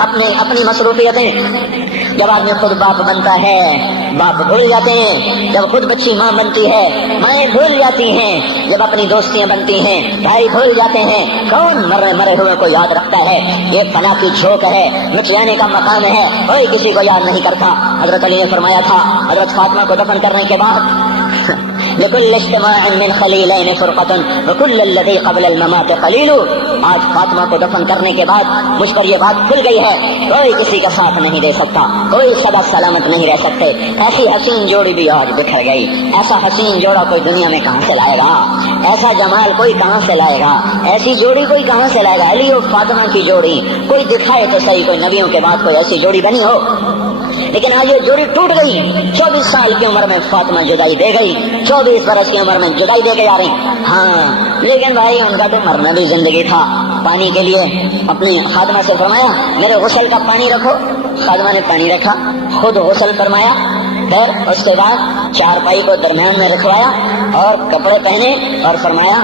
اپنی مصروفیتیں. جب آدمی خود باپ بنتا ہے باپ بھول جاتے ہیں. جب خود بچی ماں بنتی ہے مائیں بھول جاتی ہیں. جب اپنی دوستیاں بنتی ہیں بھائی بھول جاتے ہیں. کون مرے ہوئے کو یاد رکھتا ہے؟ یہ فنا کی جھوک ہے, مٹ جانے کا مقام ہے, کوئی کسی کو یاد نہیں کرتا. حضرت علی نے فرمایا تھا حضرت فاطمہ کو دفن کرنے کے بعد لكل اجتماع من خليلين فرقة وكل الذي قبل الممات قليل. آج فاطمہ کو دفن کرنے کے بعد مجھ پر یہ بات کھل گئی ہے, کوئی کسی کا ساتھ نہیں دے سکتا, کوئی سدا سلامت نہیں رہ سکتے. ایسی حسین جوڑی بھی آج بکھر گئی. ایسا حسین جوڑا کوئی دنیا میں کہاں سے لائے گا؟ ایسا جمال کوئی کہاں سے لائے گا؟ ایسی جوڑی کوئی کہاں سے لائے گا؟ علی اور فاطمہ کی جوڑی کوئی دکھائے تو صحیح, کوئی نبیوں کے بعد کوئی ایسی جوڑی بنی ہو. لیکن آج یہ جوڑی ٹوٹ گئی. 24 سال کی عمر میں فاطمہ جدائی دے گئی, 24 برس کی عمر میں جدائی دے کے آ رہی. ہاں لیکن بھائی ان کا تو مرنا بھی زندگی تھا. پانی کے لیے اپنی خادمہ سے فرمایا میرے غسل کا پانی رکھو. خادمہ نے پانی رکھا, خود غسل فرمایا, پھر اس کے بعد چارپائی کو درمیان میں رکھوایا اور کپڑے پہنے اور فرمایا.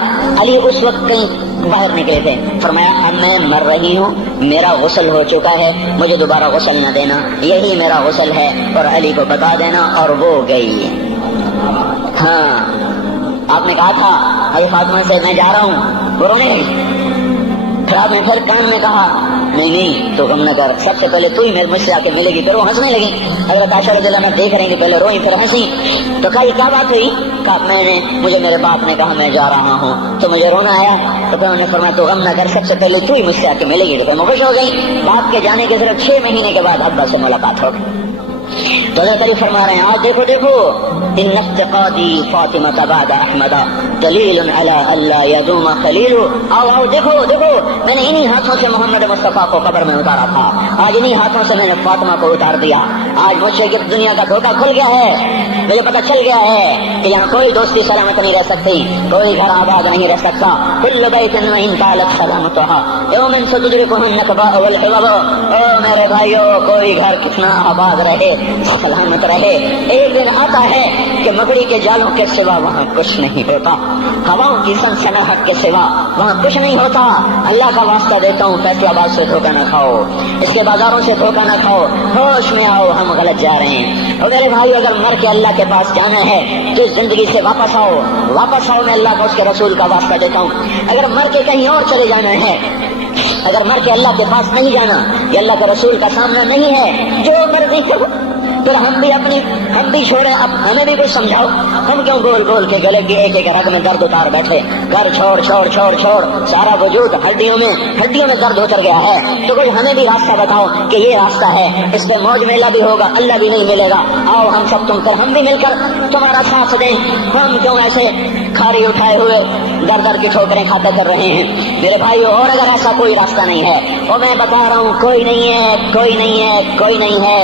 علی اس وقت کہیں باہر نکلے تھے. فرمایا اب میں مر رہی ہوں, میرا غسل ہو چکا ہے, مجھے دوبارہ غسل نہ دینا, یہی میرا غسل ہے اور علی کو بتا دینا. اور وہ گئی. ہاں آپ نے کہا تھا حضرت فاطمہ سے میں جا رہا ہوں, وہ رونے لگی. پھر آپ نے پھر کان میں کہا نہیں تو غم نہ کر, سب سے پہلے تو ہی مجھ سے آ کے ملے گی. پھر وہ ہنسنے لگی. حضرت عائشہ رضی اللہ عنہا دیکھ رہی کہ پہلے روئی پھر ہنسی. تو کہا یہ کیا بات ہوئی؟ کہا مجھے میرے باپ نے کہا میں جا رہا ہوں تو مجھے رونا آیا. تو پھر انہوں نے فرمایا تو غم نہ کر, سب سے پہلے تو ہی مجھ سے آ کے ملے گی. تو پھر میں خوش ہو گئی. باپ کے جانے کے صرف 6 مہینے کے بعد ابا سے ملاقات ہو گئی. تو حضرت علی فرما رہے ہیں آج دیکھو ان افتقادی فاطمہ بعد احمد دلیل علی اللہ یدوم خلیل. آؤ دیکھو میں نے انہی ہاتھوں سے محمد مصطفیٰ کو قبر میں اتارا تھا, آج انہی ہاتھوں سے میں نے فاطمہ کو اتار دیا. آج مجھ سے دنیا کا دھوکہ کھل گیا ہے, مجھے پتہ چل گیا ہے کہ یہاں کوئی دوستی سلامت نہیں رہ سکتی, کوئی گھر آباد نہیں رہ سکتا. کل بیت وان طالت سلامتها یوم ستدرکه النکباء والحباب. او میرے بھائیو, کوئی گھر کتنا آباد رہے سلامت رہے, ایک دن آتا ہے کہ مکڑی کے جالوں کے سوا وہاں کچھ نہیں ہوتا, ہواؤں کی سنسناہٹ کے سوا وہاں کچھ نہیں ہوتا. اللہ کا واسطہ دیتا ہوں فیصلہ آباد سے دھوکہ نہ کھاؤ, اس کے بازاروں سے دھوکہ نہ کھاؤ, ہوش میں آؤ, ہم غلط جا رہے ہیں. اور میرے بھائی اگر مر کے اللہ کے پاس جانا ہے تو اس زندگی سے واپس آؤ, میں اللہ کا اس کے رسول کا واسطہ دیتا ہوں. اگر مر کے کہیں اور چلے جانا ہے, اگر مر کے اللہ کے پاس نہیں جانا, یہ اللہ کے رسول کا سامنا نہیں ہے, جو مرضی کرو, پھر ہم بھی چھوڑے. اب ہمیں بھی کچھ سمجھاؤ, ہم کیوں گول کے گلے کی ایک رگ میں درد اتار بیٹھے. گھر چھوڑ سارا وجود ہڈیوں میں درد اتر گیا ہے. تو کوئی ہمیں بھی راستہ بتاؤ کہ یہ راستہ ہے, اس پہ موج میلہ بھی ہوگا, اللہ بھی نہیں ملے گا. آؤ ہم سب ہم بھی مل کر تمہارا ساتھ دیں. ہم کیوں ایسے کھاری اٹھائے ہوئے در کی ٹھوکریں کھاتے کر رہے ہیں میرے بھائیو؟ اور اگر ایسا کوئی راستہ نہیں ہے, اور میں بتا رہا ہوں کوئی نہیں ہے,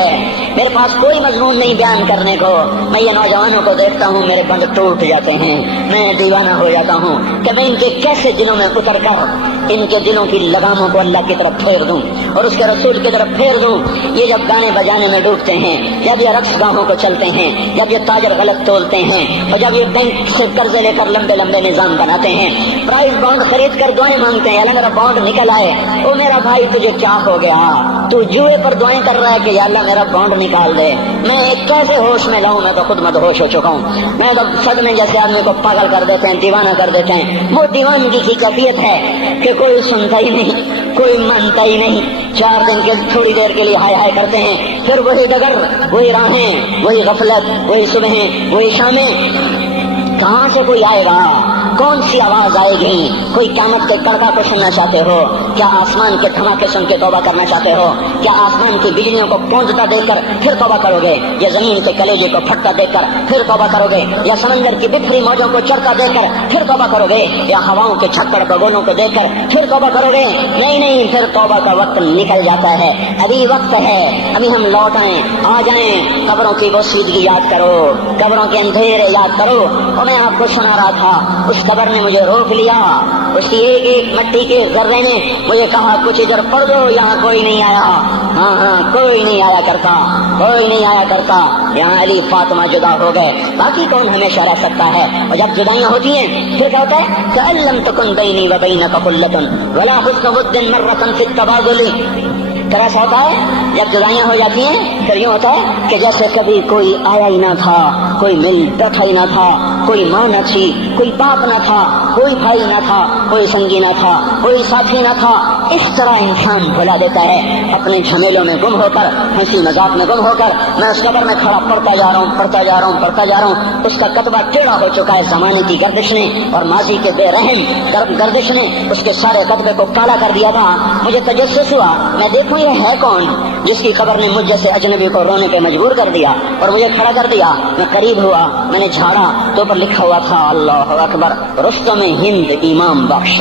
میرے پاس کوئی مضمون نہیں بیان کرنے کو. میں یہ نوجوانوں کو دیکھتا ہوں, میرے بند ٹوٹ جاتے ہیں, میں دیوانہ ہو جاتا ہوں کہ میں ان کے کیسے دلوں میں اتر کر ان کے دلوں کی لگاموں کو اللہ کی طرف پھیر دوں اور اس کے رسول کی طرف پھیر دوں. یہ جب گانے بجانے میں ڈوبتے ہیں, جب یہ رقص گاہوں کو چلتے ہیں, جب یہ تاجر غلط تولتے ہیں, اور جب یہ بینک سے قرضے لے کر لمبے نظام بناتے ہیں, پرائز بانڈ خرید کر دعائیں مانگتے ہیں اللہ میرا بانڈ نکل آئے. او میرا بھائی تجھے کیا ہو گیا؟ تو جوئے پر دعائیں کر رہا ہے کہ یا اللہ میرا بانڈ نکال دے. میں کیسے ہوش میں لاؤں؟ میں تو خود مدہوش ہو چکا ہوں. میں تو صدمے جیسے آدمی کو پاگل کر دیتے ہیں, دیوانہ کر دیتے ہیں. وہ دیوانگی کی کیفیت ہے کہ کوئی سنتا ہی نہیں, کوئی مانتا ہی نہیں. 4 دن کے تھوڑی دیر کے لیے ہائے کرتے ہیں, پھر وہی ڈگر, وہی راہیں, وہی غفلت, وہی صبحیں, وہی شامیں. کہاں سے کوئی آئے گا؟ کون سی آواز آئے گی؟ کوئی قیامت کے کڑکا کو سننا چاہتے ہو کیا؟ آسمان کے دھماکے سن کے توبہ کرنا چاہتے ہو کیا؟ آسمان کی بجلیوں کو گونجتا دیکھ کر پھر توبہ کرو گے, یا زمین کے کلیجے کو پھٹتا دیکھ کر پھر توبہ کرو گے, یا سمندر کی بکھری موجوں کو چڑھتا دیکھ کر پھر توبہ کرو گے, یا ہواؤں کے چھکڑ بگولوں کو دیکھ کر پھر توبہ کرو گے؟ نہیں, پھر توبہ کا وقت نکل جاتا ہے. ابھی وقت ہے, ابھی ہم لوٹ آ جائیں. قبروں کی وہ سیدھی یاد کرو, قبروں کے اندھیرے یاد کرو. اور میں آپ کو سنا رہا تھا, اس قبر نے مجھے روک لیا, اس کی ایک مٹی کے ذرے نے مجھے کہا کچھ ادھر پڑھ دو, یہاں کوئی نہیں آیا. ہاں کوئی نہیں آیا کرتا. یہاں علی فاطمہ جدا ہو گئے, باقی کون ہمیشہ رہ سکتا ہے؟ اور جب جدائیاں ہوتی ہیں پھر کیا ہوتا ہے؟ فَأَن لَّمْ تَكُن بَيْنِي وَبَيْنَكَ خُلَّةٌ وَلَا حُسْنُ وُدٍّ مَرَّةً فِي التَّبَادُلِ. طرح ایسا ہوتا ہے جب جدائیاں ہو جاتی ہیں پھر یوں ہوتا ہے کہ جیسے کبھی کوئی آیا ہی نہ تھا، کوئی مل بیٹھا ہی نہ تھا، کوئی ماں نہ تھی، کوئی باپ نہ تھا، کوئی بھائی نہ تھا، کوئی سنگی نہ تھا، کوئی ساتھی نہ تھا. اس طرح انسان بھلا دیتا ہے اپنے جھمیلوں میں گم ہو کر، ہنسی مذاق میں گم ہو کر. میں اس قبر میں کھڑا پڑھتا جا رہا ہوں، پڑھتا جا رہا ہوں، پڑھتا جا رہا ہوں. اس کا کتبہ ٹیڑھا ہو چکا ہے زمانے کی گردش نے اور ماضی کے بے رحم گردش نے اس کے سارے کتبے کو کالا کر دیا تھا. مجھے تجسس ہوا، میں دیکھوں یہ ہے کون جس کی خبر نے مجھ جیسے اجنبی کو رونے پہ مجبور کر دیا اور مجھے کھڑا کر دیا. میں قریب ہوا، میں نے جھاڑا تو پر لکھا ہوا تھا اللہ اکبر، رستم ہند امام بخش.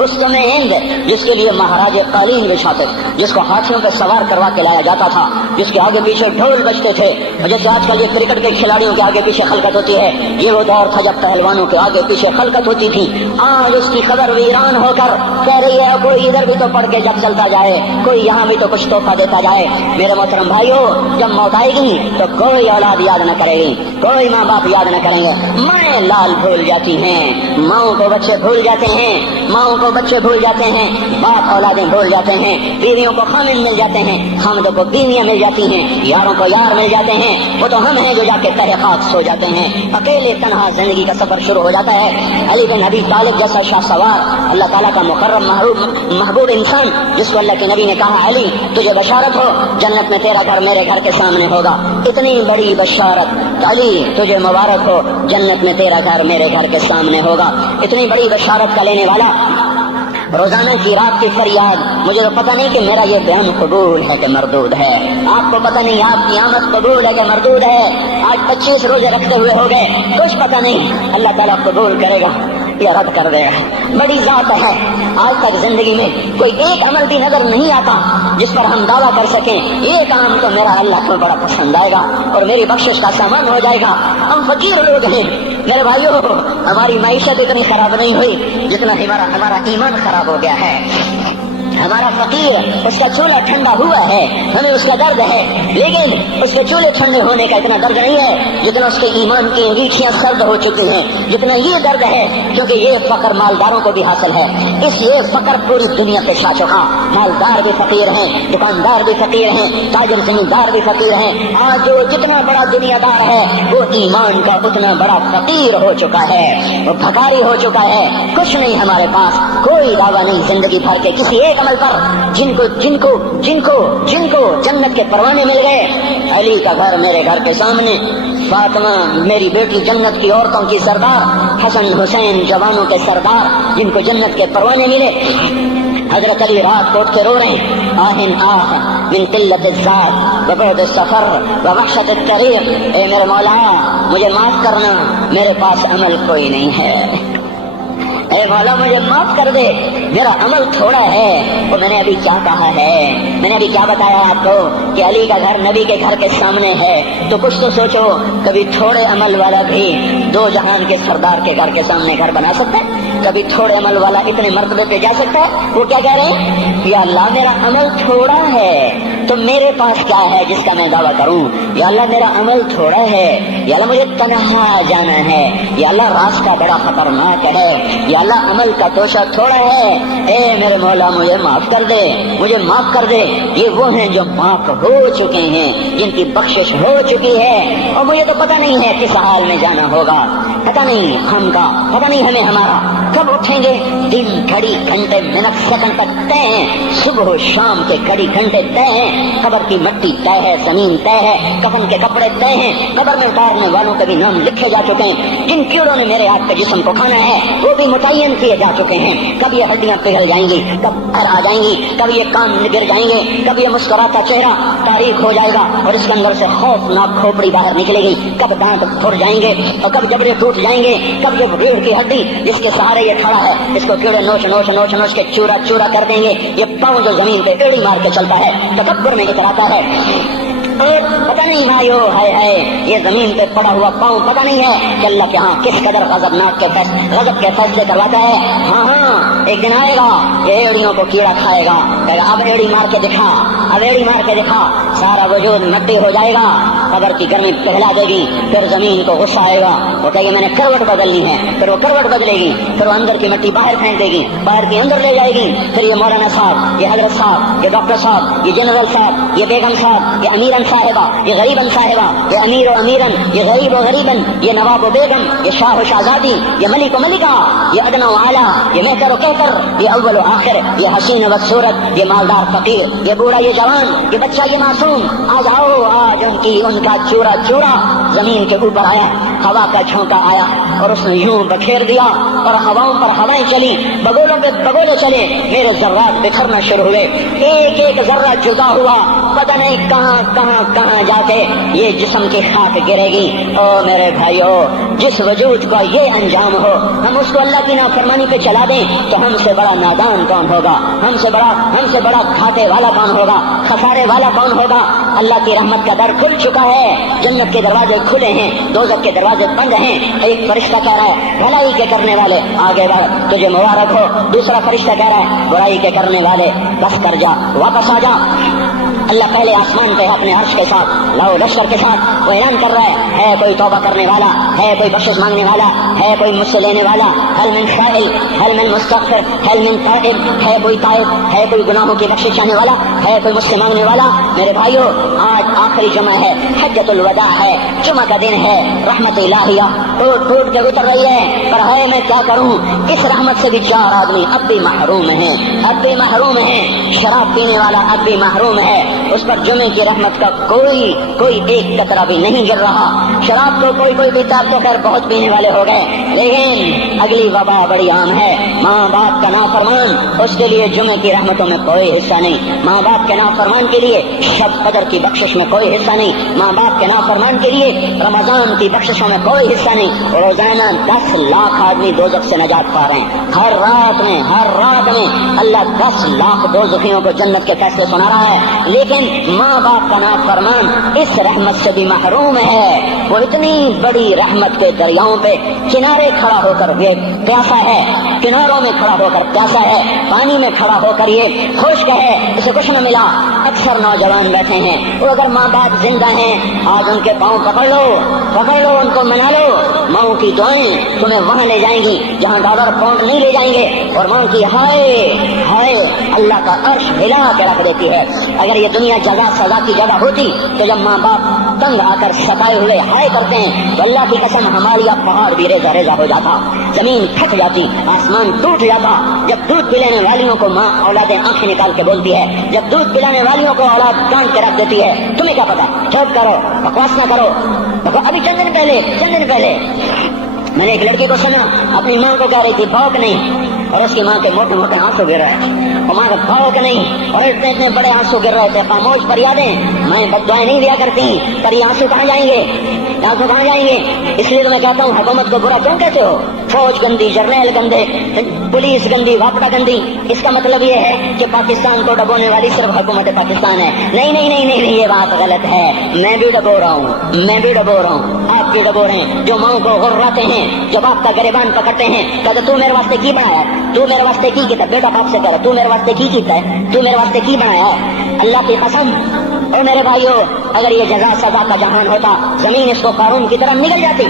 رستم ہند جس کے لیے مہاراج قالین بچھاتے، جس کو ہاتھیوں پہ سوار کروا کے لایا جاتا تھا، جس کے آگے پیچھے ڈھول بجتے تھے. جیسے آج کل یہ کرکٹ کے کھلاڑیوں کے آگے پیچھے خلقت ہوتی ہے، یہ وہ دور تھا جب پہلوانوں کے آگے پیچھے خلقت ہوتی تھی. آج اس کی قبر ویران ہو کر کہہ رہی ہے کوئی ادھر بھی تو پڑھ کے جب چلتا جائے، کوئی یہاں بھی تو کچھ تحفہ دیتا جائے. میرے محترم بھائیو، جب موت آئے گی تو کوئی اولاد یاد نہ کرے گی، کوئی ماں باپ یاد نہ کریں گے. مائیں لال بھول جاتی ہیں، ماؤں کو بچے بھول جاتے ہیں، ماؤں کو بچے بھول جاتے ہیں، باپ اولادیں بھول جاتے ہیں، بیویوں کو خامن مل جاتے ہیں، خامدوں کو بیویاں مل جاتی ہیں، یاروں کو یار مل جاتے ہیں. وہ تو ہم ہیں جو جا کے تہہ خاک سو جاتے ہیں. اکیلے تنہا زندگی کا سفر شروع ہو جاتا ہے. علی بن ابی طالب جیسا شاہ سوار، اللہ تعالیٰ کا مکرم محبوب انسان، جس کو اللہ کے نبی نے کہا علی تجھے بشارت ہو جنت میں تیرا گھر میرے گھر کے سامنے ہوگا. اتنی بڑی بشارت، علی تجھے مبارک ہو جنت میں تیرا گھر میرے گھر کے سامنے ہوگا. اتنی بڑی بشارت کا لینے والا روزانہ کی رات کی فریاد. مجھے تو پتہ نہیں کہ میرا یہ بہن قبول ہے کہ مردود ہے. آپ کو پتہ نہیں آپ کی آمد قبول ہے کہ مردود ہے. آج 25 روزے رکھتے ہوئے ہو گئے، کچھ پتہ نہیں اللہ تعالیٰ قبول کرے گا یا رد کر دے گا. بڑی ذات ہے. آج تک زندگی میں کوئی ایک عمل بھی نظر نہیں آتا جس پر ہم دعویٰ کر سکیں یہ کام تو میرا اللہ کو بڑا پسند آئے گا اور میری بخشش کا سامان ہو جائے گا. ہم فقیر لوگ ہیں میرے بھائیو. ہماری معیشت اتنی خراب نہیں ہوئی جتنا ہمارا ایمان خراب ہو گیا ہے. ہمارا فقیر اس کا چولہا ٹھنڈا ہوا ہے، ہمیں اس کا درد ہے، لیکن اس کے چولہے ٹھنڈے ہونے کا اتنا درد نہیں ہے جتنا اس کے ایمان کی انگیٹھیاں سرد ہو چکی ہیں، جتنا یہ درد ہے. کیونکہ یہ فقر مالداروں کو بھی حاصل ہے. یہ فقر پوری دنیا پہ چھا چکا. مالدار بھی فقیر ہیں، دکاندار بھی فقیر ہیں، تاجر زمیندار بھی فقیر ہیں. آج جو جتنا بڑا دنیا دار ہے وہ ایمان کا اتنا بڑا فقیر ہو چکا ہے، وہ بھکاری ہو چکا ہے. کچھ نہیں ہمارے پاس، کوئی دعویٰ نہیں زندگی بھر کے کسی ایک عمل پر جن کو جنت کے پروانے مل گئے. علی کا گھر میرے گھر کے سامنے، فاطمہ میری بیٹی جنت کی عورتوں کی سردار، حسن حسین جوانوں کے سردار جن کو جنت کے پروانے ملے. حضرت علی رات کو اٹھ کے رو رہے ہیں، آہن آہ من قلت الذات وبعد السفر ووحشت الطریق. اے میرے مولا مجھے معاف کرنا، میرے پاس عمل کوئی نہیں ہے. اے مولا مجھے معاف کر دے، میرا عمل تھوڑا ہے. اور میں نے ابھی کیا کہا ہے، میں نے ابھی کیا بتایا آپ کو کہ علی کا گھر نبی کے گھر کے سامنے ہے. تو کچھ تو سوچو، کبھی تھوڑے عمل والا بھی دو جہان کے سردار کے گھر کے سامنے گھر بنا سکتا ہے؟ کبھی تھوڑے عمل والا اتنے مرتبے پہ جا سکتا ہے؟ وہ کیا کہہ رہے ہیں، یا اللہ میرا عمل تھوڑا ہے تو میرے پاس کیا ہے جس کا میں دعویٰ کروں. یا اللہ میرا عمل تھوڑا ہے، یا اللہ مجھے تنہا جانا ہے، یا اللہ راستہ بڑا خطرناک ہے، یا اللہ عمل کا توشہ تھوڑا ہے. اے میرے مولا مجھے معاف کر دے، مجھے معاف کر دے. یہ وہ ہیں جو معاف ہو چکے ہیں، جن کی بخشش ہو چکی ہے. اور مجھے تو پتہ نہیں ہے کس حال میں جانا ہوگا، پتہ نہیں ہم کا، پتہ نہیں ہمیں ہمارا کب اٹھیں گے. دن گھڑی گھنٹے منٹ سیکنڈ تک طے ہیں، صبح و شام کے گھڑی گھنٹے طے ہیں. قبر کی مٹی طے ہے، زمین طے ہے، کفن کے کپڑے طے ہیں. قبر میں اتارنے والوں کے بھی نام لکھے جا چکے ہیں. جن کیڑوں نے میرے ہاتھ کے جسم کو کھانا ہے وہ بھی متعین کیے جا چکے ہیں. کب یہ ہڈیاں پگھل جائیں گی، کب گھر آ جائیں گی، کب یہ کان گر جائیں گے، کب یہ مسکراتا چہرہ تاریخ ہو جائے گا اور اس کے اندر سے خوفناک کھوپڑی باہر نکلے گی. کب دانت پھر جائیں گے اور کب جبڑے ٹوٹ جائیں گے. کب یہ ریڑھ کی ہڈی جس کے سہارے یہ کھڑا ہے اس کو کیڑے نوچ نوچ نوچ نوچ کے چورا چورا کر دیں گے. یہ پاؤں جو زمین پہ ایڑی مار کے چلتا ہے تکبر میں اتراتا ہے. اور پتہ نہیں بھائیو ہے یہ زمین پہ پڑا ہوا پاؤں پتہ نہیں ہے کہ اللہ کے ہاں کس قدر غضب کے فیصلے کرواتا ہے. ہاں ایک دن آئے گا یہ ایڑیوں کو کیڑا کھائے گا, کہے گا اب ایڑی مار کے دکھا, اب ایڑی مار کے دکھا, سارا وجود مٹی ہو جائے گا, قبر کی گرمی پگھلا دے گی, پھر زمین کو غصہ آئے گا, وہ کہے گی میں نے کروٹ بدلنی ہے, پھر وہ کروٹ بدلے گی, پھر وہ اندر کی مٹی باہر پھینک دے گی, باہر کی اندر لے جائے گی, پھر یہ مولانا صاحب, یہ حضرت صاحب, یہ ڈاکٹر صاحب, یہ جنرل صاحب, یہ بیگم صاحب, یہ امیرن صاحبہ, یہ غریبن صاحبہ, یہ امیر و امیرن, یہ غریب و غریبن, یہ نواب و بیگم, یہ شاہ و شہزادی, یہ ملک و ملکہ, یہ ادنا و اعلیٰ, یہ مہتر و کہتر, یہ اول و آخر, یہ حسین و صورت, یہ مالدار فقیر, یہ بوڑھا یہ جوان, یہ بچہ یہ معصوم, آج آؤ آج ان کا چورا چورا زمین کے اوپر آیا, ہوا کا جھونکا آیا اور اس نے یوں بکھیر دیا اور ہواؤں پر ہوائیں چلی, بگولوں پہ بگولے چلے, میرے ذرات بکھرنا شروع ہوئے, ایک ایک ذرہ جدا ہوا, پتہ نہیں کہاں کہاں کہاں جا کے یہ جسم کی خاک گرے گی. او میرے بھائیو, جس وجود کا یہ انجام ہو, ہم اس کو اللہ کی نافرمانی پہ چلا دیں تو ہم سے بڑا نادان کون ہوگا, ہم سے بڑا گھاٹے والا کون ہوگا, خسارے والا کون ہوگا. اللہ کی رحمت کا در کھل چکا ہے, جنت کے دروازے کھلے ہیں, دوزخ کے دروازے بند ہیں. ایک فرشتہ کہہ رہا ہے بھلائی کے کرنے والے آگے بڑھ, تجھے مبارک ہو. دوسرا فرشتہ کہہ رہا ہے برائی کے کرنے والے بس کر جا, واپس آ جا. اللہ پہلے آسمان پہ اپنے عرش کے ساتھ لو لشکر کے ساتھ وہ اعلان کر رہا ہے کوئی توبہ کرنے والا, ہے کوئی بخشش مانگنے والا, ہے کوئی مجھ سے لینے والا, حل من سائل, حل من مستغفر, حل من تائب, ہے کوئی تائب, ہے کوئی گناہوں کی بخشش چاہنے والا, ہے کوئی مجھ سے مانگنے والا. میرے بھائیو, آج آخری جمعہ ہے, حجۃ الوداع ہے, جمعہ کا دن ہے, رحمت الہیہ ٹوٹ ٹوٹ کے اتر رہی ہے, پر ہے میں کیا کروں, اس رحمت سے بھی 4 آدمی اب بھی محروم ہیں, اب بھی محروم ہیں. شراب پینے والا اب بھی محروم ہے, اس پر جمعے کی رحمت کا کوئی ایک قطرہ بھی نہیں گر رہا. شراب تو کوئی پیتا تو خیر بہت پینے والے ہو گئے, لیکن اگلی وبا بڑی عام ہے, ماں باپ کا نافرمان, اس کے لیے جمعے کی رحمتوں میں کوئی حصہ نہیں. ماں باپ کے نافرمان کے لیے شب قدر کی بخشش میں کوئی حصہ نہیں. ماں باپ کے نافرمان کے لیے رمضان کی بخششوں میں کوئی حصہ نہیں. روزانہ 10 لاکھ آدمی دوزخ سے نجات پا رہے ہیں. ہر رات میں اللہ 10 لاکھ دوزخیوں کو جنت کے فیصلے سنا رہا ہے, لیکن ماں باپ کا نافرمان اس رحمت سے بھی محروم ہے. وہ اتنی بڑی رحمت کے دریاؤں پہ کنارے کھڑا ہو کر یہ پیاسا ہے, کناروں میں کھڑا ہو کر پیاسا ہے, پانی میں کھڑا ہو کر یہ خشک ہے, اسے کچھ نہ ملا. اکثر نوجوان بیٹھے ہیں, وہ اگر ماں باپ زندہ ہیں آج ان کے پاؤں پکڑ لو, ان کو منا لو. ماؤں کی دعائیں تمہیں وہاں لے جائیں گی جہاں ڈالر پاؤنڈ نہیں لے جائیں گے, اور ماں کی ہائے اللہ کا عرش ہلا کے رکھ دیتی ہے. اگر یہ دنیا جزا سزا کی جگہ ہوتی تو جب ماں باپ تنگ آ کر ستائے ہوئے ہائے کرتے ہیں تو اللہ کی قسم ہمارا پہاڑ بھی ریزہ ریزہ ہو جاتا, زمین پھٹ جاتی, آسمان ٹوٹ جاتا. جب دودھ پلانے والیوں کو ماں اولادیں آنکھیں نکال کے بولتی ہے, جب دودھ پلانے والیوں کو اولاد کان کے رکھ دیتی ہے, تمہیں کیا پتا, چوپ کرو, بکواس نہ کرو. ابھی چند دن پہلے میں نے ایک لڑکی کو سنا اپنی ماں کو کہہ رہی تھی بھوک نہیں, اور اس کی ماں کے موٹے موٹے آنسو گر رہے تھے, اور ماں کا بھوک نہیں, اور اتنے بڑے آنسو گر رہے تھے. خاموش فریادیں, میں بد دعائیں نہیں دیا کرتی, پر یہ آنسو کہاں جائیں گے, اس لیے تو میں کہتا ہوں حکومت کو برا کیوں کہتے ہو. فوج گندی, جرنیل گندے, پولیس گندی, واپڈا گندی, اس کا مطلب یہ ہے کہ پاکستان کو ڈبونے والی صرف حکومت پاکستان ہے. نہیں, یہ بات غلط ہے. میں بھی ڈبو رہا ہوں, آپ بھی ڈبو رہے ہیں. جو ماں کو غراتے ہیں, جب آپ کا گریبان پکڑتے ہیں, کہتے تو میرے واسطے کی بنایا ہے, تو میرے واسطے کی کیتا, بیٹا باپ سے کہہ تو میرے واسطے کی کیتا ہے, تو میرے واسطے کی بنایا ہے. اللہ کی قسم اور میرے بھائیو, اگر یہ جزا سزا کا جہان ہوتا, زمین اس کو قارون کی طرح نگل جاتی.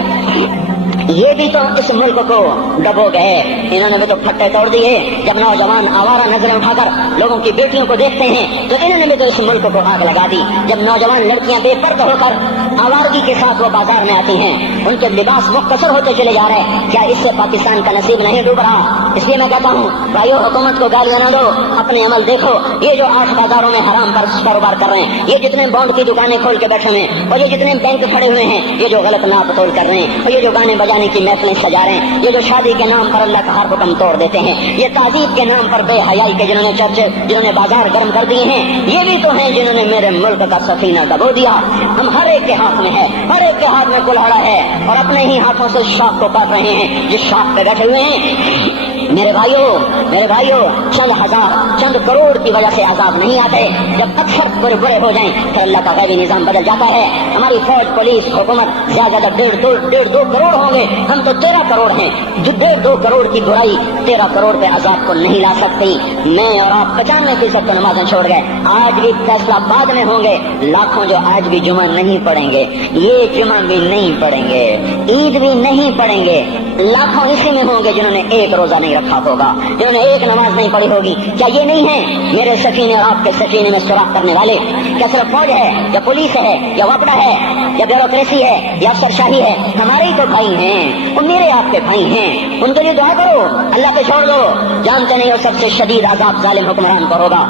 یہ بھی تو اس ملک کو ڈبو گئے, انہوں نے بھی تو پھٹے توڑ دیے. جب نوجوان آوارہ نظریں اٹھا کر لوگوں کی بیٹیوں کو دیکھتے ہیں تو انہوں نے بھی تو اس ملک کو آگ لگا دی. جب نوجوان لڑکیاں بے پردہ ہو کر آوارگی کے ساتھ وہ بازار میں آتی ہیں, ان کے لباس مختصر ہوتے چلے جا رہے ہیں, کیا اس سے پاکستان کا نصیب نہیں ڈوب رہا؟ اس لیے میں کہتا ہوں بھائیو, حکومت کو گالیاں نہ دو, اپنے عمل دیکھو. یہ جو 8 بازاروں میں حرام پر کاروبار کر رہے ہیں, یہ جتنے بانڈ کی دکانیں کھول کے بیٹھے ہوئے ہیں, اور یہ جتنے بینک کھڑے ہوئے ہیں, یہ جو غلط ناپ تول کر رہے ہیں, اور یہ جو گانے بجانے کی محفلیں سجا رہے ہیں, یہ جو شادی کے نام پر اللہ کا ہر حکم توڑ دیتے ہیں, یہ تعذیب کے نام پر بے حیائی کے جنہوں نے بازار گرم کر دیے ہیں, یہ بھی تو ہیں جنہوں نے میرے ملک کا سفینہ ڈبو دیا. ہم ہر ایک کے ہاتھ میں ہے, ہر ایک کے ہاتھ میں کلہاڑا ہے, اور اپنے ہی ہاتھوں سے شاخ کو کاٹ رہے ہیں جس شاخ پہ بیٹھے ہوئے ہیں. میرے بھائیوں چند ہزار چند کروڑ کی وجہ سے عذاب نہیں آتے. جب اکثر برے برے ہو جائیں پھر اللہ کا غیبی نظام بدل جاتا ہے. ہماری فوج پولیس حکومت زیادہ 1.5-2 کروڑ ہوں گے, ہم تو 13 کروڑ ہیں. جو 1.5-2 کروڑ کی برائی 13 کروڑ پہ عذاب کو نہیں لا سکتی. میں اور آپ 95% تو نمازیں چھوڑ گئے, آج بھی فیصلہ بعد میں ہوں گے. لاکھوں جو آج بھی جمعہ نہیں پڑھیں گے, یہ جمعہ بھی نہیں پڑھیں گے, عید بھی نہیں پڑھیں گے. لاکھوں اسی میں ہوں گے جنہوں نے ایک روزہ نہیں رکھا ہوگا, جنہوں نے ایک نماز نہیں پڑھی ہوگی. کیا یہ نہیں ہے میرے سفینے اور آپ کے سفینے میں سوراخ کرنے والے؟ کیا صرف فوج ہے یا پولیس ہے یا وپڈا ہے یا بیوروکریسی ہے یا افسر شاہی ہے؟ ہمارے ہی تو بھائی ہیں, وہ میرے آپ کے بھائی ہیں. ان کے لیے دعا کرو, اللہ پہ چھوڑ دو. جانتے نہیں ہو سب سے شدید عذاب ظالم حکمران پر ہوگا.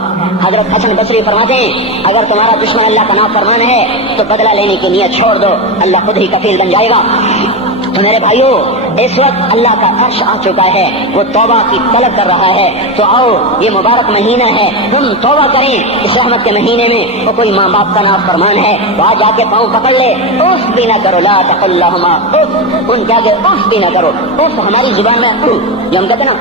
حضرت حسن بصری فرماتے ہیں اگر تمہارا دشمن اللہ کا نافرمان ہے تو بدلہ لینے کی نیت چھوڑ دو, اللہ خود ہی کفیل بن جائے گا. تو میرے بھائیوں اس وقت اللہ کا عرش آ چکا ہے, وہ توبہ کی طلب کر رہا ہے. تو آؤ, یہ مبارک مہینہ ہے, ہم توبہ کریں. اس رحمت کے مہینے میں وہ کوئی ماں باپ کا نافرمان ہے, وہاں جا کے پاؤں پکڑ لے, اف بھی نہ کرو, لا تقل لہما اف, ان کے آگے اف بھی نہ کرو. اف ہماری زبان میں جو ہم کہتے ہیں نا,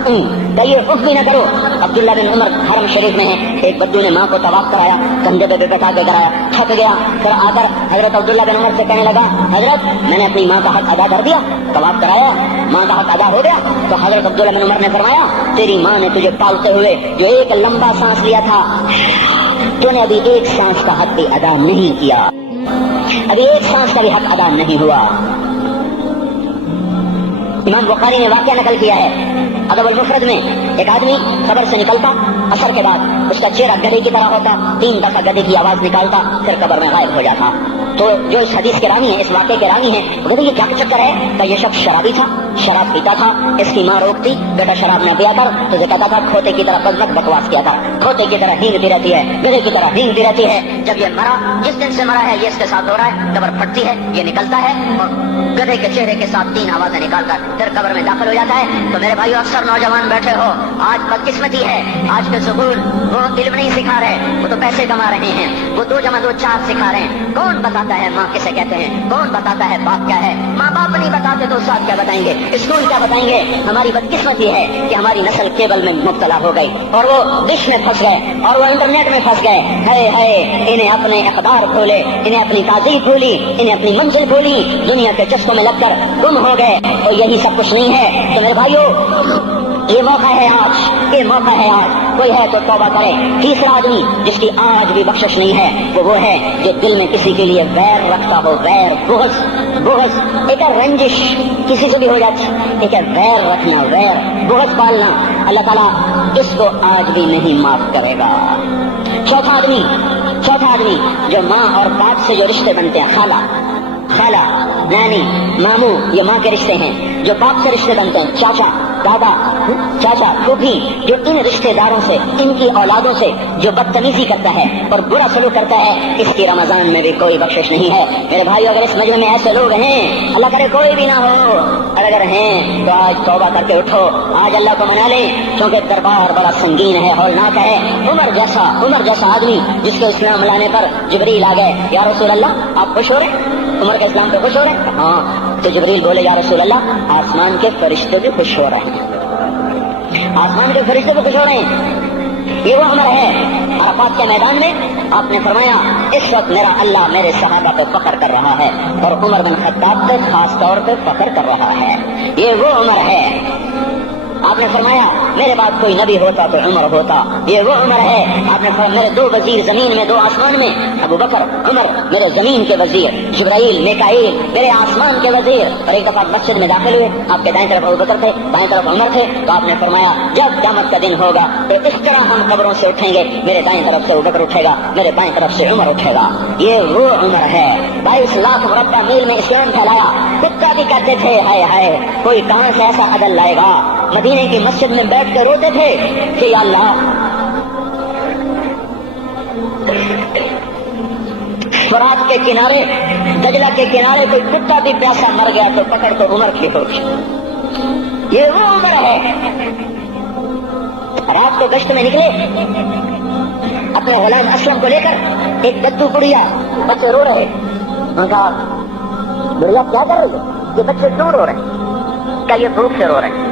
کہیے اف بھی نہ کرو. عبداللہ بن عمر حرم شریف میں ہے, ایک بدو نے ماں کو طواف کرایا, کندھے پہ بٹھا کے کرایا, تھک گیا. پھر آ کر حضرت عبداللہ بن عمر سے کہنے لگا حضرت میں نے اپنی ماں کا حق ادا کر دیا, طواف کرایا, ماں کا حق ادا ہو گیا. تو حضرت عبداللہ بن عمر نے فرمایا تیری ماں نے تجھے پالتے ہوئے جو ایک لمبا سانس لیا تھا, تو نے ابھی ایک سانس کا حق بھی ادا نہیں کیا, ابھی ایک سانس کا بھی حق ادا نہیں ہوا. امام بخاری نے واقعہ نقل کیا ہے ادب المفرد میں, ایک آدمی قبر سے نکلتا, عصر کے بعد اس کا چہرہ گدھے کی طرح ہوتا, 3 دفعہ گدھے کی آواز نکالتا, پھر قبر میں غائب ہو جاتا. تو جو اس حدیث کے راوی ہیں, اس واقعے کے راوی ہیں, وہ کہتے ہیں یہ کیا چکر ہے؟ کہ یہ شخص شرابی تھا, شراب پیتا تھا, اس کی ماں روکتی بیٹا شراب نہ پیا کر, تو یہ کہتا تھا کھوتے کی طرح بکواس کیا تھا, کھوتے کی طرح ہینگتی رہتی ہے, گدھے کی طرح ہینگتی رہتی ہے. جب یہ مرا, جس دن سے مرا ہے یہ اس کے ساتھ ہو رہا ہے, قبر پھٹتی ہے, یہ نکلتا ہے اور گدھے کے چہرے کے ساتھ 3 آوازیں نکال کر پھر قبر میں داخل ہو جاتا ہے. تو میرے بھائیو اکثر نوجوان بیٹھے ہو, آج بدقسمتی ہے, آج کے سکول وہ علم نہیں سکھا رہے, وہ تو پیسے کما رہے ہیں, وہ 2 × 2 4 سکھا رہے ہیں. کون بتاتا ہے ماں کسے کہتے ہیں, کون بتاتا ہے باپ کیا ہے؟ ماں باپ نہیں بتاتے تو استاد کیا بتائیں گے, اسکول کیا بتائیں گے؟ ہماری بدقسمتی ہے کہ ہماری نسل کیبل میں مبتلا ہو گئی, اور وہ ڈش میں پھنس گئے, اور وہ انٹرنیٹ میں پھنس گئے. ہے انہیں اپنے اقدار بھولے, انہیں اپنی تہذیب بھولی, انہیں اپنی منزل بھولی, دنیا کے چسکوں میں لگ کر گم ہو گئے. تو یہی سب کچھ نہیں ہے. تو میرے بھائیو یہ موقع ہے آج, یہ موقع ہے آج, کوئی ہے تو توبہ کرے. تیسرا آدمی جس کی آج بھی بخشش نہیں ہے وہ ہے جو دل میں کسی کے لیے ویر رکھتا ہو, ویر, بغض, ایک ہے رنجش کسی سے بھی ہو جاتی, ایک ہے ویر رکھنا, ویر, بغض پالنا. اللہ تعالیٰ اس کو آج بھی نہیں معاف کرے گا. چوتھا آدمی جو ماں اور باپ سے جو رشتے بنتے ہیں, خالہ, نانی, ماموں, یہ ماں کے رشتے ہیں. جو باپ سے رشتے بنتے ہیں, چاچا, دادا, چاچا, پھوپھی, جو ان رشتے داروں سے, ان کی اولادوں سے جو بدتمیزی کرتا ہے اور برا سلوک کرتا ہے, اس کی رمضان میں بھی کوئی بخشش نہیں ہے. میرے بھائی اگر اس مجمع میں ایسے لوگ ہیں, اللہ کرے کوئی بھی نہ ہو, اور اگر ہیں تو آج توبہ کر کے اٹھو, آج اللہ کو منا لیں, کیونکہ دربار بڑا سنگین ہے, ہولناک ہے. عمر جیسا آدمی جس کو اسلام لانے پر جبریل آ گئے, یا رسول اللہ آپ خوش ہو رہے, عمر کے اسلام پہ خوش ہو رہے ہیں؟ ہاں. تو جبریل بولے یا رسول اللہ آسمان کے فرشتے بھی خوش ہو رہے ہیں, آسمان کے فرشتے بھی خوش ہو رہے ہیں. یہ وہ عمر ہے. عرفات کے میدان میں آپ نے فرمایا اس وقت میرا اللہ میرے صحابہ پہ فخر کر رہا ہے, اور عمر بن خطاب پہ خاص طور پہ فخر کر رہا ہے. یہ وہ عمر ہے. آپ نے فرمایا میرے بعد کوئی نبی ہوتا تو عمر ہوتا, یہ وہ عمر ہے. آپ نے فرمایا میرے 2 وزیر زمین میں 2 آسمان میں, ابو بکر, عمر میرے زمین کے وزیر, جبرائیل, میکائیل میرے آسمان کے وزیر. اور ایک دفعہ مسجد میں داخل ہوئے, آپ کے دائیں طرف ابو بکر تھے, بائیں طرف عمر تھے, تو آپ نے فرمایا جب قیامت کا دن ہوگا تو اس طرح ہم قبروں سے اٹھیں گے, میرے دائیں طرف سے ابو بکر اٹھے گا, میرے بائیں طرف سے عمر اٹھے گا. یہ وہ عمر ہے. 22 لاکھ مربع میل میں اسلام پھیلایا. کتا بھی کہتے تھے ہائے کوئی کہاں سے ایسا عدل لائے گا. مدینے کی مسجد میں بیٹھ کے روتے تھے کہ یا اللہ فرات کے کنارے, دجلہ کے کنارے کوئی کتا بھی پیاسا مر گیا تو پکڑ تو عمر کی ہوگی. یہ وہ عمر ہے. رات کو گشت میں نکلے اپنے غلام اسلم کو لے کر, ایک بدو بڑھیا, بچے رو رہے, ان کا بڑھیا کیا کر رہے ہیں, یہ بچے کیوں رو رہے ہیں؟ کیا یہ بھوک سے رو رہے ہیں؟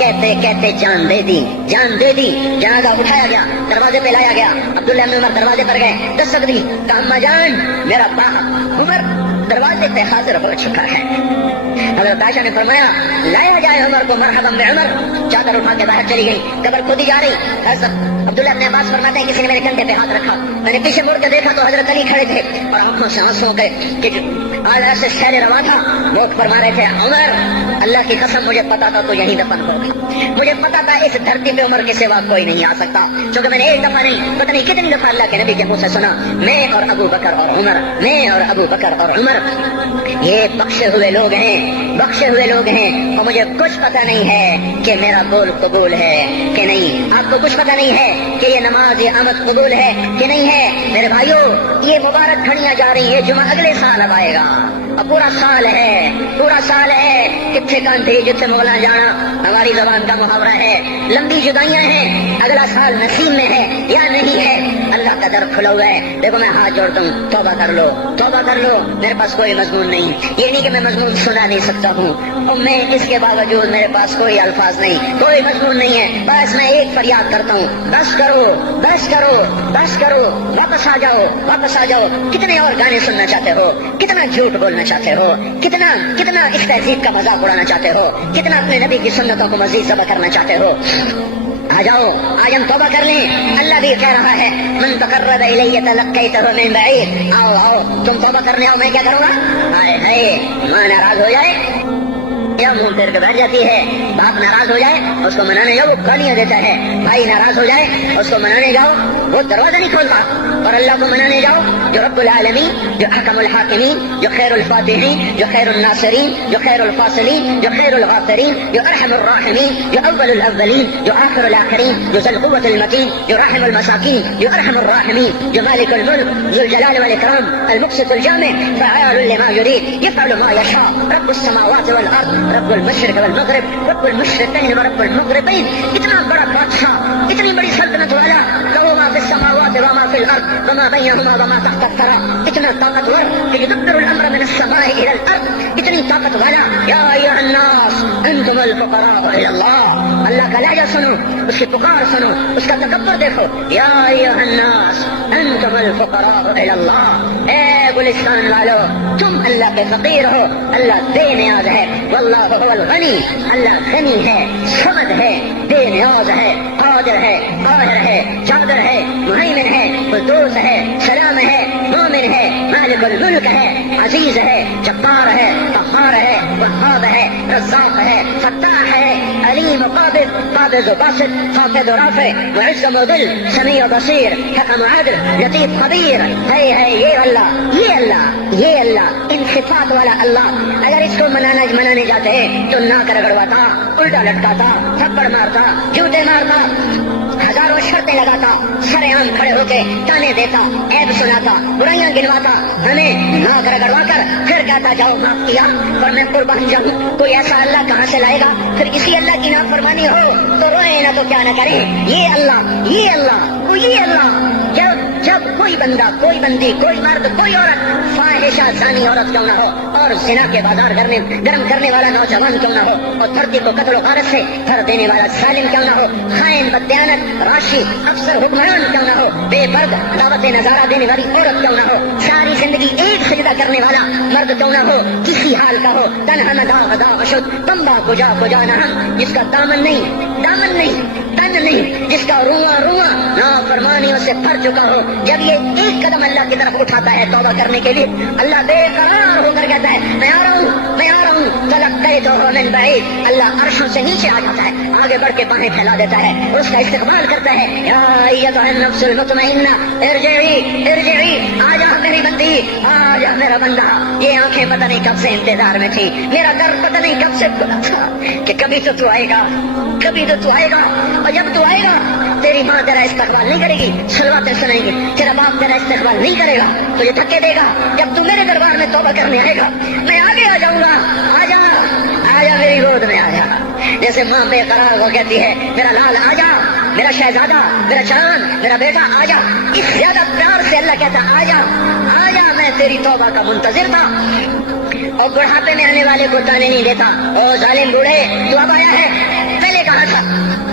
کہتے کہتے جان دے دی، جان دے دی۔ جنازہ اٹھایا گیا، دروازے پہ لایا گیا، عبداللہ بن عمر دروازے پر گئے، دستک دی، کہا اما جان میرا باپ عمر دروازے پہ حاضر ہو چکا ہے۔ حضرت عائشہ نے فرمایا لایا جائے عمر کو، مرحبا بعمر۔ چادر اٹھا کے باہر چلی گئی، قبر کھودی جا رہی۔ حضرت عبداللہ بن عباس فرماتے ہیں کسی نے میرے کندھے پہ ہاتھ رکھا، میں نے پیچھے مڑ کے دیکھا تو حضرت علی کھڑے تھے اور آنکھوں سے آنسو گئے کہ آج ایسے شہر روا تھا، موت فرما رہے تھے عمر اللہ کی قسم مجھے پتا تھا تو یہیں دفن ہوگا، مجھے پتا تھا اس دھرتی پہ عمر کے سوا کوئی نہیں آ سکتا، کیونکہ میں نے ایک دفعہ نہیں پتہ نہیں کتنی دفعہ اللہ کے نبی کے منہ سے سنا میں اور ابو بکر اور عمر، میں اور ابو بکر اور عمر یہ بخشے ہوئے لوگ ہیں، بخشے ہوئے لوگ ہیں، اور مجھے کچھ پتہ نہیں ہے کہ میرا بول قبول ہے کہ نہیں، آپ کو کچھ پتہ نہیں ہے کہ یہ نماز یہ آمد قبول ہے کہ نہیں ہے۔ میرے بھائیو یہ مبارک گھڑیاں جا رہی ہے، جمعہ اگلے سال اب آئے گا اور پورا سال ہے، پورا سال ہے، کتنے کانٹے جتنے مولا جانا ہماری زبان کا محاورہ ہے، لمبی جدائیاں ہیں، اگلا سال نصیب میں ہے یا نہیں ہے، اللہ کا در کھلا ہوا ہے۔ دیکھو میں ہاتھ جوڑتا ہوں، توبہ کر لو، توبہ کر لو، میرے پاس کوئی مضمون نہیں، یہ نہیں کہ میں مضمون سنا نہیں سکتا ہوں، اور میں اس کے باوجود میرے پاس کوئی الفاظ نہیں، کوئی مضمون نہیں ہے، بس میں ایک فریاد کرتا ہوں بس کرو، بس کرو، بس کرو، واپس آ جاؤ، واپس آ جاؤ۔ کتنے اور گانے سننا چاہتے ہو، کتنا جھوٹ بولنا چاہتے ہو، کتنا کتنا اس تہذیب کا مذاق اڑانا چاہتے ہو، کتنا اپنے نبی کی سنتوں کو مزید ذبح کرنا چاہتے ہو، آ جاؤ آج ہم توبہ کر لیں۔ اللہ بھی کہہ رہا ہے من تقرب الی تلقیتہ من بعید، آؤ آؤ تم توبہ کرنے آؤ، میں کیا کروں گا؟ ہائے ہائے ماں ناراض ہو جائے یا منہ پھیر کے بیٹھ جاتی ہے، باپ ناراض ہو جائے اس کو منانے جاؤ وہ گالیاں دیتا ہے، بھائی ناراض ہو جائے اس کو منانے جاؤ وہ دروازہ نہیں کھولتا، اور اللہ کو منانے جاؤ جو رب العالمین، جو حکم الحاکمین، جو خیر الفاتحین، جو خیر الناصرین، جو خیر الفاصلین، جو خیر الغافرین، جو ارحم الراحمین، جو اول الاولین، جو آخر الاخرین، جو ذو القوة المتین، جو رحم المساکین، جو ارحم الراحمین، جو مالک الملک ذو الجلال والاکرام المقسط الجامع فعال لما یرید یفعل ما یشاء رب السماوات والارض رب المشرق والمغرب رب المشرقین ورب المغربین۔ اتنا بڑا بادشاہ، اتنی بڑی سلطنت والا، لہو ما فی السماوات وما فی الارض وما بینہما وما تحت الثری، اتنا طاقتور کہ یدبر الامر من السماء الى الارض، اتنی طاقت والا۔ یا ایھا الناس انتم الفقراء الی اللہ، اللہ کا لہجہ سنو، اس کی پکار سنو، اس کا تکبر دیکھو۔ یا ایھا الناس انتم الفقراء الی اللہ، اے گلستان والو تم اللہ کے فقیر ہو، اللہ بے نیاز ہے، واللہ هو الغنی، اللہ غنی ہے، صمد ہے، بے نیاز ہے، قادر ہے، قاہر ہے، چادر ہے، مہیمن ہے، قدوس ہے، سلام ہے، مومن ہے، مالک الملک ہے، عزیز ہے، جبار ہے، قہار ہے، وہاب ہے، رزاق ہے، فتاح ہے، علیم قابض، قابض و باسط، خافض و رافع، معز و مذل، سمیع و بصیر، حکم و عدل، لطیف خبیر، ہے یہ اللہ، یہ اللہ، یہ اللہ، ان صفات والا اللہ۔ اگر اس کو منانے جاتے تو ناک رگڑواتا، الٹا لٹکاتا، تھپڑ مارتا، جوتے مارتا، ہزاروں شرطیں لگاتا، سر عام کھڑے ہو کے تانے دیتا، عیب سناتا، برائیاں گنواتا، ہمیں ناک رگڑوا کر پھر کہتا جاؤ معاف کیا اور میں قربان جاؤں۔ کوئی ایسا اللہ کہاں سے لائے گا؟ پھر کسی اللہ کی نافرمانی ہو تو روئے نہ تو کیا نہ کریں۔ یہ اللہ، یہ اللہ، یہ اللہ، جب کوئی بندہ، کوئی بندی، کوئی مرد، کوئی عورت فاحشہ زانی عورت کیوں نہ ہو اور زنا کے بازار گرم کرنے والا نوجوان کیوں نہ ہو اور دھرتی کو قتل و غارت سے بھر دینے والا ظالم کیوں نہ ہو، خائن، بددیانت، راشی، افسر، حکمران کیوں نہ ہو، بے پرد دعوت نظارہ دینے والی عورت کیوں نہ ہو، ساری زندگی ایک سجدہ کرنے والا مرد کیوں نہ ہو، کسی حال کا ہو، تنہا نہ دا اشد تمبا کجا نہ ہم، جس کا دامن نہیں، تن نہیں، جس کا رواں نافرمانیوں سے بھر چکا ہو، جب یہ ایک قدم اللہ کی طرف اٹھاتا ہے توبہ کرنے کے لیے، اللہ بے قرار ہو کر کہتا ہے میں آ رہا ہوں، تلقیتہ من بعید، اللہ عرشوں سے نیچے آ جاتا ہے، آگے بڑھ کے باہیں پھیلا دیتا ہے، اس کا استقبال کرتا ہے، یا ایھا النفس المطمئنہ ارجعی، آ جا میری بندی، آ جا میرا بندہ۔ یہ آنکھیں پتہ نہیں کب سے انتظار میں تھی، میرا در پتہ نہیں کب سے کھلا تھا کہ کبھی تو آئے گا، کبھی تو آئے گا، اور جب تو آئے گا تیری ماں تیرا استقبال نہیں کرے گی، صلواتیں سنائیں گے، تیرا باپ تیرا استقبال نہیں کرے گا، تجھے دھکے دے گا۔ جب تو میرے دربار میں توبہ کرنے آئے گا میں آگے آ جاؤں گا، آ جا میری گود میں آ جا، جیسے ماں بے قرار ہو کہتی ہے میرا لال آ جا، میرا شہزادہ، میرا چاند، میرا بیٹا آ جا، اس زیادہ پیار سے اللہ کہتا آ جا، میں تیری توبہ کا منتظر تھا۔ اور بڑھاپے میں آنے والے کو تانے نہیں دیتا، او ظالم بوڑھے تو اب آیا ہے، پہلے کہاں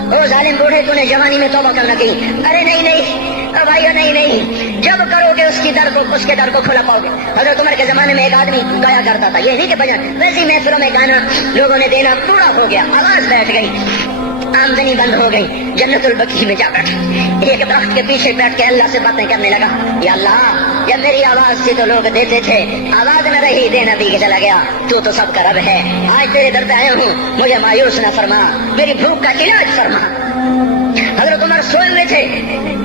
او ظالم بوڑھے تو نے جوانی میں توبہ کرنا کی. ارے نہیں بھائیو نہیں, جب کرو گے اس کے در کو کھلا پاؤ گے. حضرت عمر کے زمانے میں ایک آدمی گایا کرتا تھا, یہ نہیں کہ بجن ویسی محفلوں میں گانا لوگوں نے دینا پورا ہو گیا, آواز بیٹھ گئی, آمدنی بند ہو گئی, جنت البقیع میں جا بیٹھا, ایک درخت کے پیچھے بیٹھ کے اللہ سے باتیں کرنے لگا. یا اللہ, جب میری آواز سے تو لوگ دیتے تھے, آواز نہ رہی دینا بھی کے چلا گیا, تو سب کا رب ہے. آج تیرے در پہ آیا ہوں, مجھے مایوس نہ فرما, میری بھوک کا علاج فرما. حضرت عمر سوئے ہوئے تھے,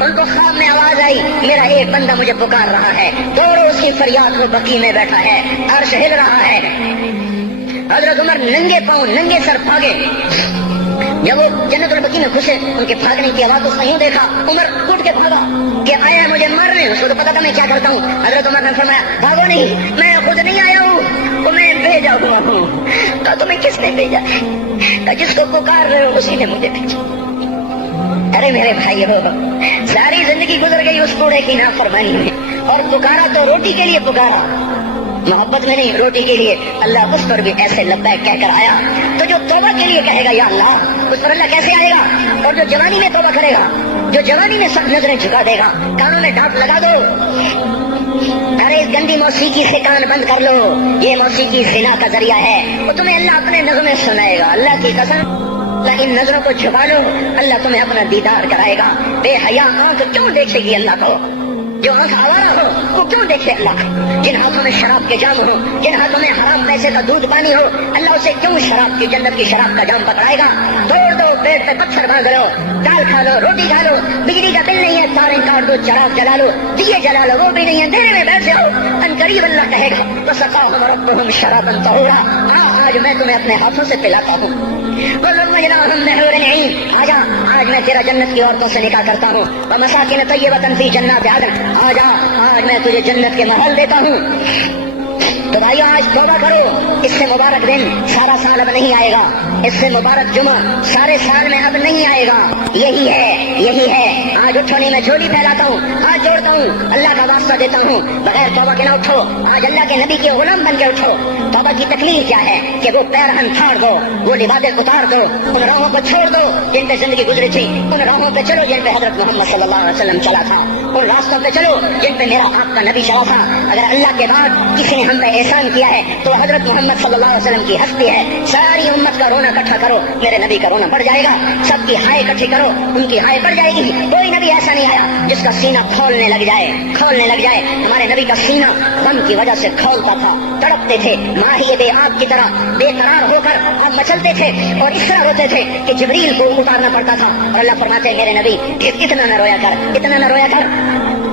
ان کو خواب میں آواز آئی, میرا ایک بندہ مجھے پکار رہا ہے. دوڑو اس کی فریاد کو, بقیع میں بیٹھا ہے, عرش ہل رہا ہے. حضرت عمر ننگے پاؤں ننگے سر بھاگے. جب وہ جنت البقیع میں گھسے, ان کے بھاگنے کی آواز کو یوں دیکھا, عمر اٹھ کے بھاگا کہ آیا مجھے مارنے. اس کو تو پتا تھا میں کیا کرتا ہوں. حضرت عمر نے فرمایا بھاگو نہیں, میں خود نہیں آیا ہوں, تو میں بھیجا ہوا ہوں. تو تمہیں کس نے بھیجا؟ تو جس کو پکار رہے ہو اسی نے مجھے بھیجا. ارے میرے بھائی ہو, ساری زندگی گزر گئی اس کوڑے کی نافرمانی میں, اور پکارا تو روٹی کے لیے پکارا, محبت میں نہیں, روٹی کے لیے. اللہ اس پر بھی ایسے لبیک کہہ کر آیا. تو جو توبہ کے لیے کہے گا یا اللہ, اس پر اللہ کیسے آئے گا؟ اور جو جوانی میں توبہ کرے گا, جو جوانی میں سب نظریں جھکا دے گا, کانوں میں ڈانٹ لگا دو, ارے اس گندی موسیقی سے کان بند کر لو, یہ موسیقی زنا کا ذریعہ ہے, وہ تمہیں اللہ اپنے نغمے سنائے گا. اللہ کی قسم, ان نظروں کو چھپا لو, اللہ تمہیں اپنا دیدار کرائے گا. بے حیا آنکھ کیوں دیکھے گی اللہ کو؟ جو آنکھ آوارہ ہو وہ کیوں دیکھے اللہ کو؟ جن ہاتھوں میں شراب کے جام ہو, جن ہاتھوں میں حرام پیسے کا دودھ پانی ہو, اللہ اسے کیوں شراب کی, جنت کی شراب کا جام پکڑائے گا؟ توڑ دو, پیٹ پہ پتھر باندھ لو, دال کھا لو, روٹی کھا لو, بجلی کا بل نہیں ہے, تاریں کاٹ دو, چراغ جلا لو, دیے جلا لو, وہ بھی نہیں ہے, دینے میں بیٹھے ہو. ان قریب اللہ کہے گا وسقاہم ربہم شرابا طہورا, آج میں تمہیں اپنے ہاتھوں سے پلاتا ہوں. آجا, آج میں تیرا جنت کی عورتوں سے نکاح کرتا ہوں. ومساکن طیبۃ فی جنات عدن, آجا, آج میں تجھے جنت کے محل دیتا ہوں. تو بھائیو آج توبہ کرو, اس سے مبارک دن سارا سال اب نہیں آئے گا, اس سے مبارک جمعہ سارے سال میں اب نہیں آئے گا. یہی ہے. آج اٹھو نہیں, میں جھولی پھیلاتا ہوں, آج جوڑتا ہوں, اللہ کا واسطہ دیتا ہوں, بغیر توبہ کے نہ اٹھو. آج اللہ کے نبی کے غلام بن کے اٹھو. توبہ کی تکلیف کیا ہے کہ وہ پیرہن پھاڑ دو, وہ لبادیں اتار دو, ان راہوں کو چھوڑ دو جن پہ زندگی گزری تھی, ان راہوں پہ چلو جن پہ حضرت محمد صلی اللہ علیہ وسلم چلا تھا, ان راستوں پہ چلو جن پہ میرا آپ کا نبی چلا تھا. اگر اللہ کے بعد کسی نے ہم پہ احسان کیا ہے تو حضرت محمد صلی اللہ علیہ وسلم کی ہستی ہے. ساری امت کا رونا اکٹھا کرو, میرے نبی کا رونا بڑھ جائے گا. سب کی ہائے اکٹھی کرو, ان کی ہائے بڑھ جائے گی. کوئی نبی ایسا نہیں آیا جس کا سینہ کھولنے لگ جائے. ہمارے نبی کا سینہ غم کی وجہ سے کھولتا تھا, تڑپتے تھے, ماہی بے آگ کی طرح بے قرار ہو کر آپ مچلتے تھے, اور اس طرح روتے تھے کہ جبریل کو اتارنا پڑتا تھا. اور اللہ فرماتے میرے نبی اتنا نہ رویا کر.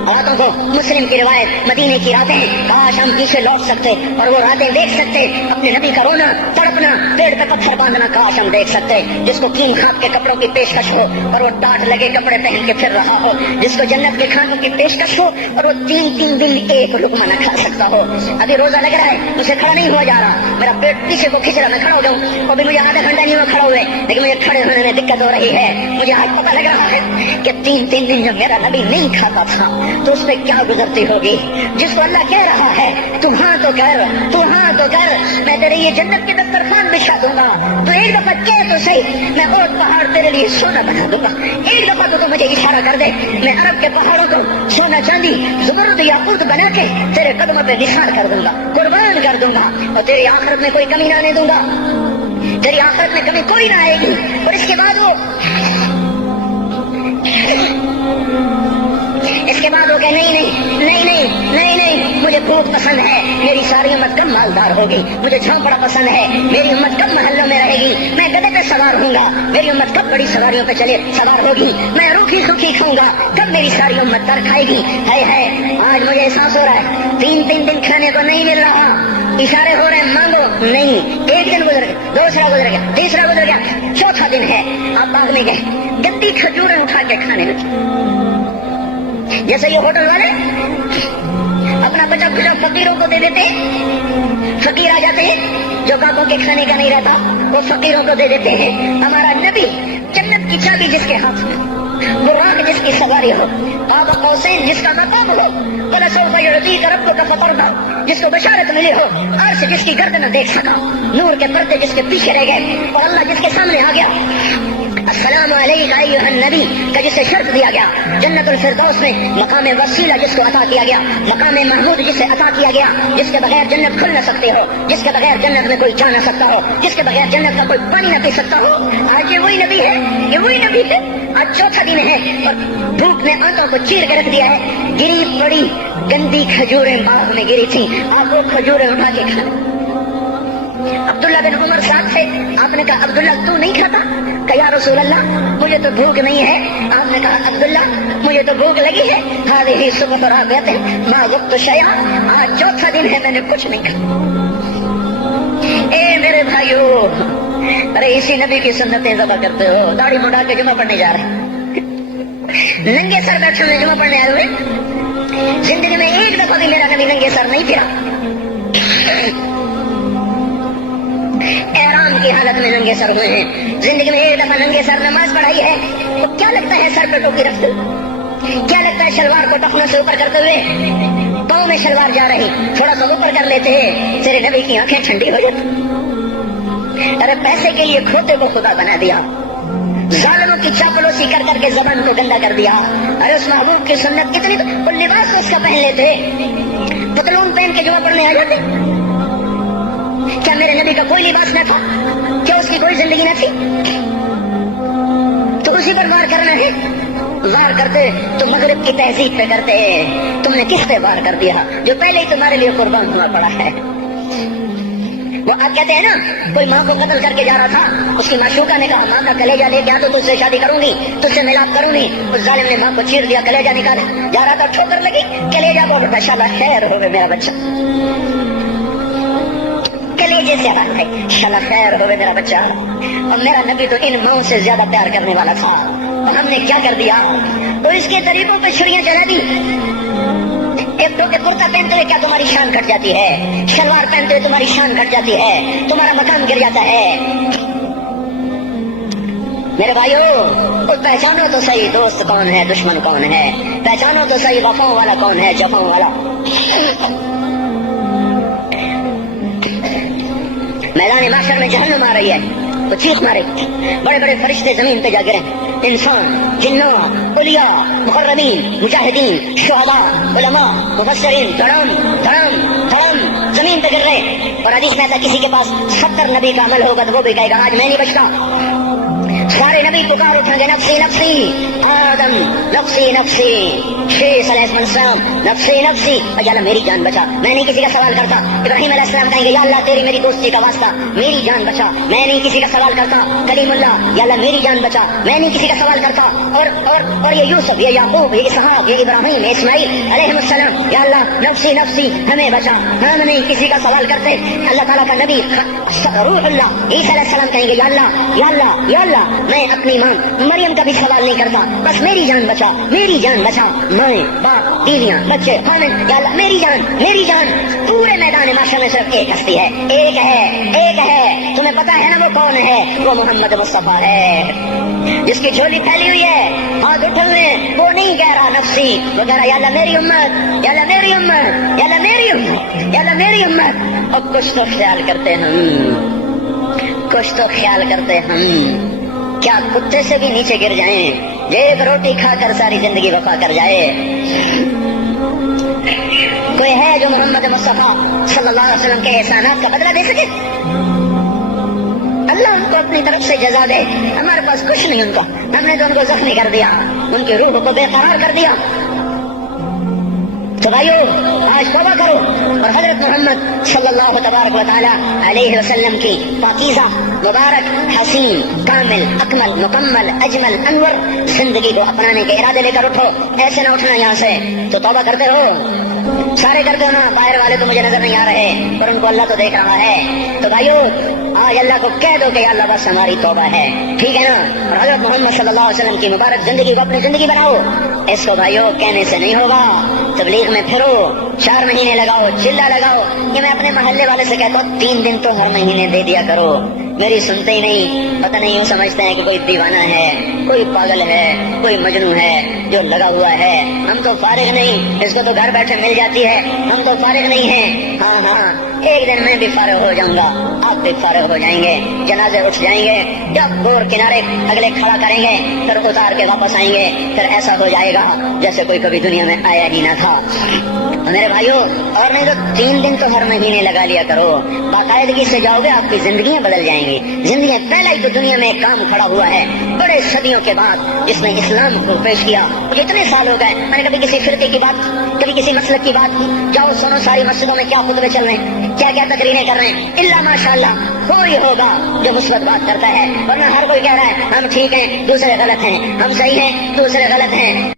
راتوں کو مسلم کی روایت, مدینے کی راتیں, کاش ہم پیچھے لوٹ سکتے اور وہ راتیں دیکھ سکتے. اپنے نبی کا رونا, تڑپنا, پیڑ پہ پتھر باندھنا, کاش ہم دیکھ سکتے. جس کو کین خواب کے کپڑوں کی پیشکش ہو اور وہ ٹاٹ لگے کپڑے پہن کے پھر رہا ہو, جس کو جنت کے کھانوں کی پیشکش ہو اور وہ 3 دن ایک لقمہ نہ کھا سکتا ہو. ابھی روزہ لگ رہا ہے, مجھے کھڑا نہیں ہوا جا رہا, میرا پیٹ پیچھے کو کھینچ رہا, میں کھڑا ہو جاؤں, ابھی مجھے آدھا گھنٹہ نہیں ہوا کھڑا ہوئے, لیکن مجھے کھڑے ہونے میں دقت ہو رہی ہے. مجھے آج پتہ لگ رہا ہے کہ 3 دن جب میرا نبی نہیں کھاتا تھا تو اس پہ کیا گزرتی ہوگی. جس کو اللہ کہہ رہا ہے تو ہاں تو کر, میں تیرے یہ جنت کے دسترخوان بچھا دوں گا, تو ایک دفعہ کہہ تو صحیح, میں اور پہاڑ تیرے لیے سونا بنا دوں گا. ایک دفعہ تو مجھے اشارہ کر دے, میں عرب کے پہاڑوں کو سونا چاندی زمرد یاقوت بنا کے تیرے قدموں پہ نثار کر دوں گا, قربان کر دوں گا, اور تیری آخرت میں کوئی کمی نہ آنے دوں گا. تیری آخرت میں کمی کوئی نہ آئے گی. اور اس کے بعد وہ کہ نہیں, مجھے بھوک پسند ہے, میری ساری امت کم مالدار ہوگی, مجھے جھونپڑا پسند ہے, میری امت کم محلوں میں رہے گی, میں گدے پہ سوار ہوں گا, میری امت کب بڑی سواریوں پہ سوار ہوگی, میں روکھی سوکھی کھاؤں گا, کب میری ساری امت تر کھائے گی. ہے آج مجھے احساس ہو رہا ہے 3 دن کھانے کو نہیں مل رہا, اشارے ہو رہے ہیں مانگو نہیں. 1 دن گزر گیا, دوسرا گزر گیا, تیسرا گزر گیا, چوتھا دن ہے, آپ باغ میں گئے, گندی کھجوریں اٹھا کے کھانے لگے. جیسے یہ ہوٹل والے اپنا بچا کچا فقیروں کو دے دیتے, فقیر آ جاتے ہیں, جو باپوں کے کھانے کا نہیں رہتا وہ فقیروں کو دے دیتے ہیں. ہمارا نبی جنت کی چابی جس کے ہاتھ میں, براق جس کی سواری ہو, قاب قوسین جس کا مقام ہو, وَلَسَوْفَ يُعْطِيكَ رَبُّكَ فَتَرْضَىٰ جس کو بشارت ملی ہو, عرش جس کی گردن نہ دیکھ سکا, نور کے پردے جس کے پیچھے رہ گئے, اور اللہ جس کے سامنے آ گیا. السلام علیکم ایھا النبی کا جسے شرف دیا گیا، جنت الفردوس میں مقام وسیلہ جس کو عطا کیا گیا، مقام محمود جسے عطا کیا گیا، جس کے بغیر جنت کھل نہ سکتے ہو، جس کے بغیر جنت میں کوئی جا نہ سکتا ہو، جس کے بغیر جنت کا کوئی پانی نہ پی سکتا ہو، آج یہ وہی نبی ہے، یہ وہی نبی ہے۔ آج چوتھا دن ہے اور دھوپ نے آنتوں کو چیر کے رکھ دیا ہے، گری پڑی گندی کھجوریں باغ میں گری تھی، آپ وہ کھجوریں اٹھا کے کھا۔ عبداللہ بن عمر ساتھ تھے، آپ نے کہا عبداللہ تو نہیں کھاتا؟ کہ یا رسول اللہ مجھے تو بھوک نہیں ہے۔ آپ نے کہا عبداللہ مجھے تو بھوک لگی ہے، ہذہ صبح رابعۃ ما ذقت شیئا، آج چوتھا دن ہے میں نے کچھ نہیں کھایا۔ اے میرے بھائیو، ارے اسی نبی کی سنتیں ذبح کرتے ہو، داڑھی مڈا کے جمعہ پڑھنے جا رہے ہیں، ننگے سر بیٹھے ہوئے جمعہ پڑھنے آئے ہوئے، زندگی میں ایک دفعہ بھی میرا نبی ننگے سر نہیں پھرا، احرام کی حالت میں ننگے سر ہوئے ہیں، زندگی میں ایک دفعہ ننگے سر نماز پڑھائی ہے، تو کیا لگتا ہے سر پہ ٹوپی رکھتے، کیا لگتا ہے شلوار کو ٹخنوں سے اوپر کرتے ہوئے، پاؤں میں شلوار جا رہی، تھوڑا سا اوپر کر لیتے ہیں، تیرے نبی کی آنکھیں ٹھنڈی ہو جاتی۔ ارے پیسے کے لیے کھوتے کو خدا بنا دیا، ظالموں کی چاپلوسی کر کر کے زبان کو گندا کر دیا۔ ارے اس محبوب کی سنت کتنی، وہ لباس اس کا پہن لیتے، پتلون پہن کے جمعہ پڑھنے آ جاتے۔ کیا میرے نبی کا کوئی لباس نہ تھا؟ کیا اس کی کوئی زندگی نہ تھی؟ تو اسی پر وار کرنا ہے۔ وار کرتے تو مغرب کی تہذیب پہ کرتے، تم نے کس پہ وار کر دیا جو پہلے ہی تمہارے لیے قربان ہوا پڑا ہے؟ وہ آپ کہتے ہیں نا، کوئی ماں کو قتل کر کے جا رہا تھا، اس کی معشوقہ نے کہا ماں کا کلیجہ لے کے آ تو تجھ سے شادی کروں گی، تجھ سے ملاپ کروں گی۔ اس ظالم نے ماں کو چیر دیا، کلیجہ نکالا، جا رہا تھا ٹھوکر لگی، کلیجہ کو ماشاءاللہ خیر ہوگا میرا بچہ، کلیجے سے بات ہے، انشاءاللہ خیر ہوئے میرا بچہ۔ اور میرا نبی تو ان ماؤں سے زیادہ پیار کرنے والا تھا، اور ہم نے کیا کر دیا؟ تو اس کے طریقوں پہ چھریاں چلا دی۔ ایک تو کرتا پہنتے ہوئے کیا تمہاری شان گھٹ جاتی ہے؟ شلوار پہنتے ہوئے تمہاری شان گھٹ جاتی ہے، تمہارا مقام گر جاتا ہے۔ میرے بھائیو، پہچانو تو صحیح دوست کون ہے، دشمن کون ہے، پہچانو تو صحیح وفاؤں والا کون ہے، جفاؤں والا۔ میدان محشر میں جہنم آ رہی ہے، وہ چیخ مارے، بڑے بڑے فرشتے زمین پہ جا گرے، انسان، جنوں، اولیاء، مقربین، مجاہدین، شہداء، علماء، مفسرین، دھڑام دھڑام دھڑام زمین پہ گر رہے۔ اور حدیث میں تھا کسی کے پاس 70 نبی کا عمل ہوگا تو وہ بھی کہے گا آج میں نہیں بچتا۔ سارے نبی پکار اٹھیں گے نفسی نفسی، آدم نفسی نفسی، شیس علیہ السلام نفسی نفسی، یا اللہ میری جان بچا، میں نہیں کسی کا سوال کرتا۔ ابراہیم علیہ السلام کہیں گے یا اللہ تیری میری دوستی کا واسطہ میری جان بچا، میں نہیں کسی کا سوال کرتا۔ کلیم اللہ، یا اللہ میری جان بچا، میں نہیں کسی کا سوال کرتا۔ اور یہ یوسف، یہ یعقوب، یہ اسحاق، یہ ابراہیم، یہ اسماعیل علیہ السلام، یا اللہ نفسی نفسی ہمیں بچا، ہم نہیں کسی کا سوال کرتے۔ اللہ تعالیٰ کا نبی روح اللہ عیسیٰ علیہ السلام کہیں گے یا اللہ یا اللہ یا اللہ میں اپنی ماں مریم کا بھی سوال نہیں کرتا، بس میری جان بچا، میری جان بچا، ماں باپ بیویاں بچے خامن، یا اللہ میری جان میری جان۔ پورے میدان محشر میں صرف ایک ہستی ہے، ایک ہے، ایک ہے، تمہیں پتا ہے نا وہ کون ہے؟ وہ محمد مصطفیٰ ہے، جس کی جھولی پھیلی ہوئی ہے، ہاتھ اٹھے ہوئے، وہ نہیں کہہ رہا نفسی، وہ کہہ رہا یا اللہ میری امت، یا اللہ میری امت، یا اللہ میری امت، یا اللہ میری امت۔ اور کچھ تو خیال کرتے ہم، کچھ تو خیال کرتے ہم، کیا کتے سے بھی نیچے گر جائیں، ایک روٹی کھا کر ساری زندگی وفا کر جائے؟ کوئی ہے جو محمد مصطفیٰ صلی اللہ علیہ وسلم کے احسانات کا بدلہ دے سکے؟ اللہ ان کو اپنی طرف سے جزا دے، ہمارے پاس کچھ نہیں ان کا، ہم نے تو ان کو زخمی کر دیا، ان کی روح کو بے قرار کر دیا۔ تو بھائیو آج توبہ کرو اور حضرت محمد صلی اللہ تبارک و تعالی علیہ وسلم کی پاکیزہ مبارک حسین کامل اکمل مکمل اجمل انور زندگی کو اپنانے کے ارادے لے کر اٹھو۔ ایسے نہ اٹھنا یہاں سے، تو توبہ کرتے ہو، سارے کرتے ہو نا، باہر والے تو مجھے نظر نہیں آ رہے پر ان کو اللہ تو دیکھ رہا ہے۔ تو بھائیو آج اللہ کو کہہ دو کہ اللہ بس ہماری توبہ ہے، ٹھیک ہے نا؟ اور حضرت محمد صلی اللہ علیہ وسلم کی مبارک زندگی کو اپنی زندگی بناؤ۔ اس کو بھائیو کہنے سے نہیں ہوگا، تبلیغ میں پھرو، 4 مہینے لگاؤ، چلا لگاؤ۔ یہ میں اپنے محلے والے سے کہتا ہوں 3 دن تو ہر مہینے دے دیا کرو، میری سنتے ہی نہیں، پتہ نہیں یوں سمجھتے ہیں کہ کوئی دیوانہ ہے، کوئی پاگل ہے، کوئی مجنون ہے جو لگا ہوا ہے۔ ہم تو فارغ نہیں، اس کو تو گھر بیٹھے مل جاتی ہے، ہم تو فارغ نہیں ہیں۔ ہاں ہاں ایک دن میں بھی فارغ ہو جاؤں گا، آپ بھی فارغ ہو جائیں گے، جنازے اٹھ جائیں گے، جب گور کنارے اگلے کھڑا کریں گے پھر اتار کے واپس آئیں گے، پھر ایسا ہو جائے گا جیسے کوئی کبھی دنیا میں آیا ہی نہ تھا۔ میرے بھائیوں، اور نہیں تو 3 دن تو ہر مہینے لگا لیا کرو، باقاعدگی سے جاؤ گے، آپ کی زندگیاں بدل جائیں گی۔ زندگیاں پہلا ہی تو دنیا میں ایک کام کھڑا ہوا ہے بڑے صدیوں کے بعد جس نے اسلام کو پیش کیا۔ مجھے اتنے سال ہو گئے میں نے کبھی کسی فرقے کی بات، کبھی کسی مسلک کی بات کی، جاؤ سنو ساری مسجدوں میں کیا خطبے چل رہے ہیں، کیا کیا تقریریں کر رہے ہیں، الا ماشاءاللہ کوئی ہوگا جو مثبت بات کرتا ہے، ورنہ ہر کوئی کہہ رہا ہے ہم ٹھیک ہیں دوسرے غلط ہیں، ہم صحیح ہیں دوسرے غلط ہیں۔